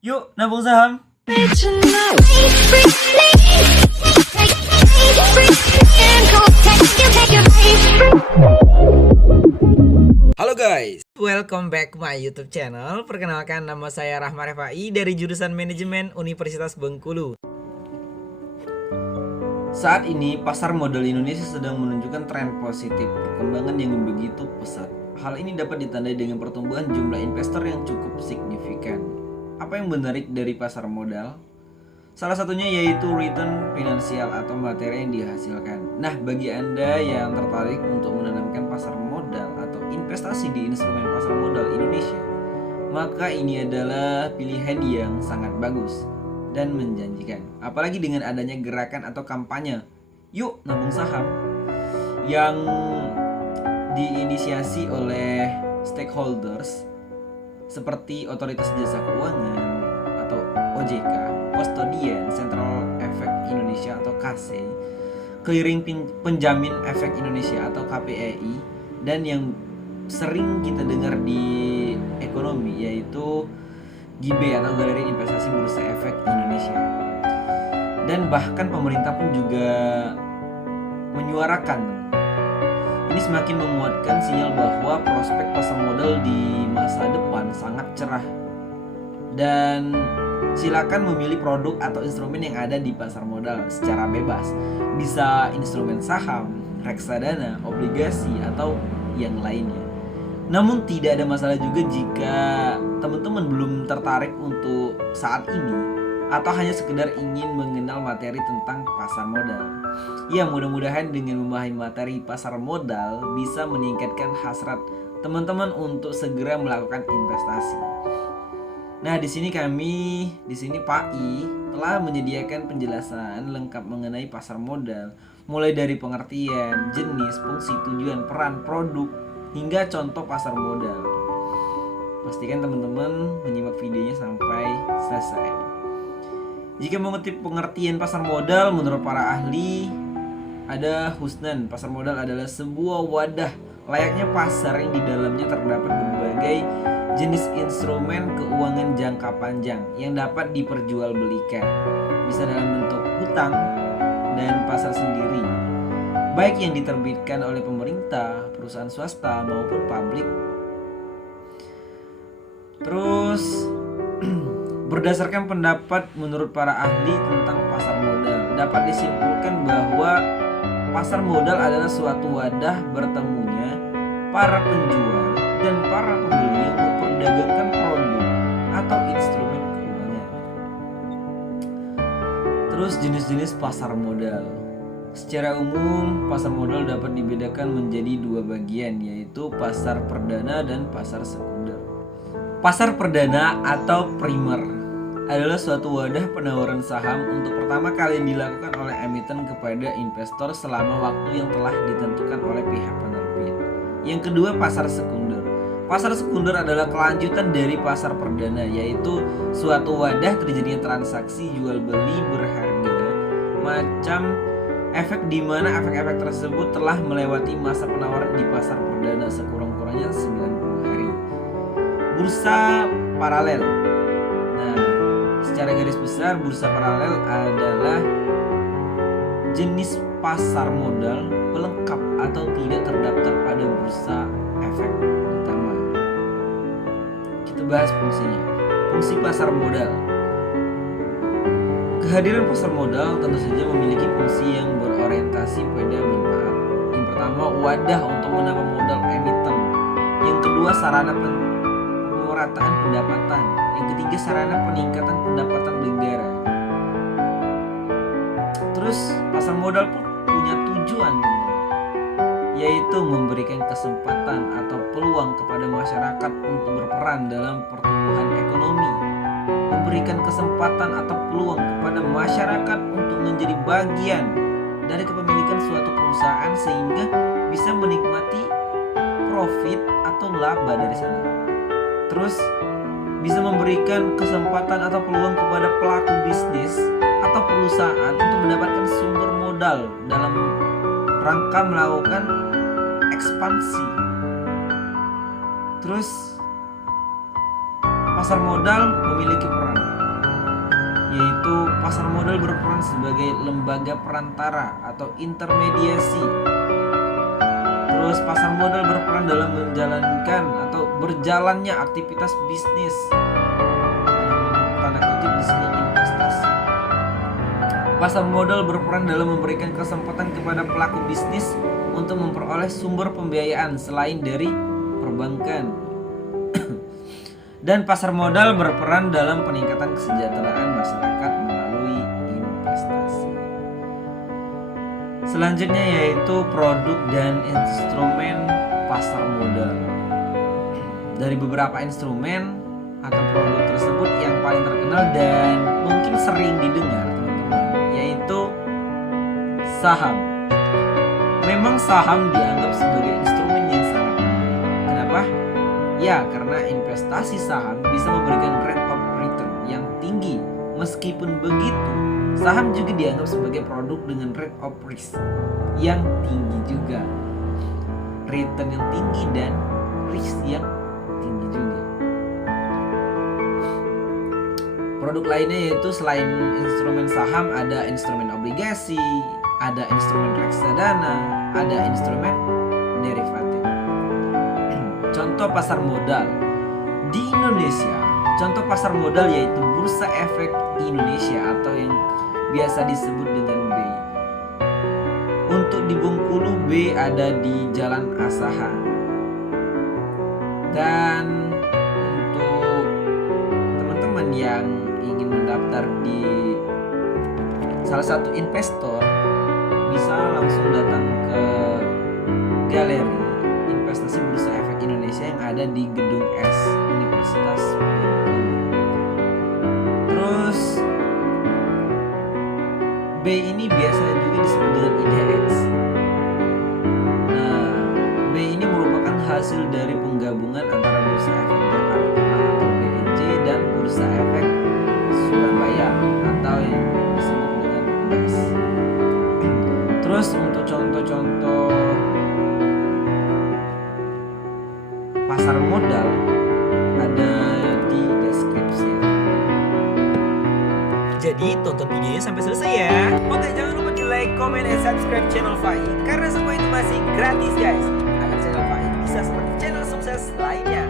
Yuk, nabung saham. Halo guys, welcome back my YouTube channel. Perkenalkan, nama saya Rahma Refai dari jurusan Manajemen Universitas Bengkulu. Saat ini, pasar modal Indonesia sedang menunjukkan tren positif, perkembangan yang begitu pesat. Hal ini dapat ditandai dengan pertumbuhan jumlah investor yang cukup signifikan. Apa yang menarik dari pasar modal? Salah satunya yaitu return finansial atau materi yang dihasilkan. Nah, bagi Anda yang tertarik untuk menanamkan pasar modal atau investasi di instrumen pasar modal Indonesia, maka ini adalah pilihan yang sangat bagus dan menjanjikan. Apalagi dengan adanya gerakan atau kampanye "Yuk Nabung Saham" yang diinisiasi oleh stakeholders seperti Otoritas Jasa Keuangan atau OJK, Kustodian Central Efek Indonesia atau KC, Clearing Penjamin Efek Indonesia atau KPEI, dan yang sering kita dengar di ekonomi yaitu GIBE atau Galeri Investasi Bursa Efek Indonesia. Dan bahkan pemerintah pun juga menyuarakan. Ini semakin menguatkan sinyal bahwa prospek pasar modal di masa depan sangat cerah. Dan silakan memilih produk atau instrumen yang ada di pasar modal secara bebas. Bisa instrumen saham, reksadana, obligasi, atau yang lainnya. Namun tidak ada masalah juga jika teman-teman belum tertarik untuk saat ini atau hanya sekedar ingin mengenal materi tentang pasar modal. Ya, mudah-mudahan dengan memahami materi pasar modal bisa meningkatkan hasrat teman-teman untuk segera melakukan investasi. Nah, di sini Pak I telah menyediakan penjelasan lengkap mengenai pasar modal, mulai dari pengertian, jenis, fungsi, tujuan, peran, produk, hingga contoh pasar modal. Pastikan teman-teman menyimak videonya sampai selesai. Jika mengutip pengertian pasar modal menurut para ahli, ada Husnan, pasar modal adalah sebuah wadah layaknya pasar yang di dalamnya terdapat berbagai jenis instrumen keuangan jangka panjang yang dapat diperjualbelikan, bisa dalam bentuk hutang dan pasar sendiri, baik yang diterbitkan oleh pemerintah, perusahaan swasta maupun publik. Terus berdasarkan pendapat menurut para ahli tentang pasar modal, dapat disimpulkan bahwa pasar modal adalah suatu wadah bertemunya para penjual dan para pembeli yang memperdagangkan produk atau instrumen keuangan. Terus jenis-jenis pasar modal. Secara umum, pasar modal dapat dibedakan menjadi dua bagian, yaitu pasar perdana dan pasar sekunder. Pasar perdana atau primer adalah suatu wadah penawaran saham untuk pertama kali dilakukan oleh emiten kepada investor selama waktu yang telah ditentukan oleh pihak penerbit. Yang kedua, pasar sekunder. Pasar sekunder adalah kelanjutan dari pasar perdana, yaitu suatu wadah terjadinya transaksi jual beli berharga macam efek di mana efek-efek tersebut telah melewati masa penawaran di pasar perdana sekurang-kurangnya 90 hari. Bursa paralel. Nah, secara garis besar, bursa paralel adalah jenis pasar modal pelengkap atau tidak terdaftar pada bursa efek utama. Kita bahas fungsinya. Fungsi pasar modal. Kehadiran pasar modal tentu saja memiliki fungsi yang berorientasi pada manfaat. Yang pertama, wadah untuk menambah modal emiten. Yang kedua, sarana pemerataan pendapatan. Yang ketiga, sarana peningkatan pendapatan negara. Terus pasar modal pun punya tujuan, yaitu memberikan kesempatan atau peluang kepada masyarakat untuk berperan dalam pertumbuhan ekonomi, memberikan kesempatan atau peluang kepada masyarakat untuk menjadi bagian dari kepemilikan suatu perusahaan sehingga bisa menikmati profit atau laba dari sana. Terus bisa memberikan kesempatan atau peluang kepada pelaku bisnis atau perusahaan untuk mendapatkan sumber modal dalam rangka melakukan ekspansi. Terus pasar modal memiliki peran modal berperan sebagai lembaga perantara atau intermediasi. Terus pasar modal berperan dalam menjalankan atau berjalannya aktivitas bisnis. Tanda kutip di sini investasi. Pasar modal berperan dalam memberikan kesempatan kepada pelaku bisnis untuk memperoleh sumber pembiayaan selain dari perbankan. Dan pasar modal berperan dalam peningkatan kesejahteraan masyarakat melalui investasi. Selanjutnya yaitu produk dan instrumen pasar modal. Dari beberapa instrumen atau produk tersebut yang paling terkenal dan mungkin sering didengar teman-teman, yaitu saham. Memang saham dianggap sebagai instrumen yang sangat menarik. Kenapa? Ya, karena investasi saham bisa memberikan rate of return yang tinggi. Meskipun begitu, saham juga dianggap sebagai produk dengan rate of risk yang tinggi juga. Return yang tinggi dan risk yang tinggi juga. Produk lainnya yaitu selain instrumen saham ada instrumen obligasi, ada instrumen reksadana, ada instrumen derivatif. Contoh pasar modal di Indonesia, contoh pasar modal yaitu Bursa Efek Indonesia atau yang biasa disebut dengan BI. Untuk di Bengkulu, B ada di Jalan Asahan. Dan untuk teman-teman yang ingin mendaftar di salah satu investor, bisa langsung datang ke galeri investasi Bursa Efek Indonesia yang ada di Gedung S Universitas Bengkulu. Terus B ini biasa juga disebut dengan IDX. Nah, B ini merupakan hasil dari penggabungan antara Bursa Efek Jakarta atau BEJ dan Bursa Efek Surabaya atau yang disebut dengan BEX. Terus untuk contoh-contoh pasar modal ada di deskripsi. Jadi tonton videonya sampai selesai ya. Oke, jangan lupa di like, comment, dan subscribe channel Fai karena semua itu masih gratis guys. Agar channel Fai bisa seperti channel sukses lainnya.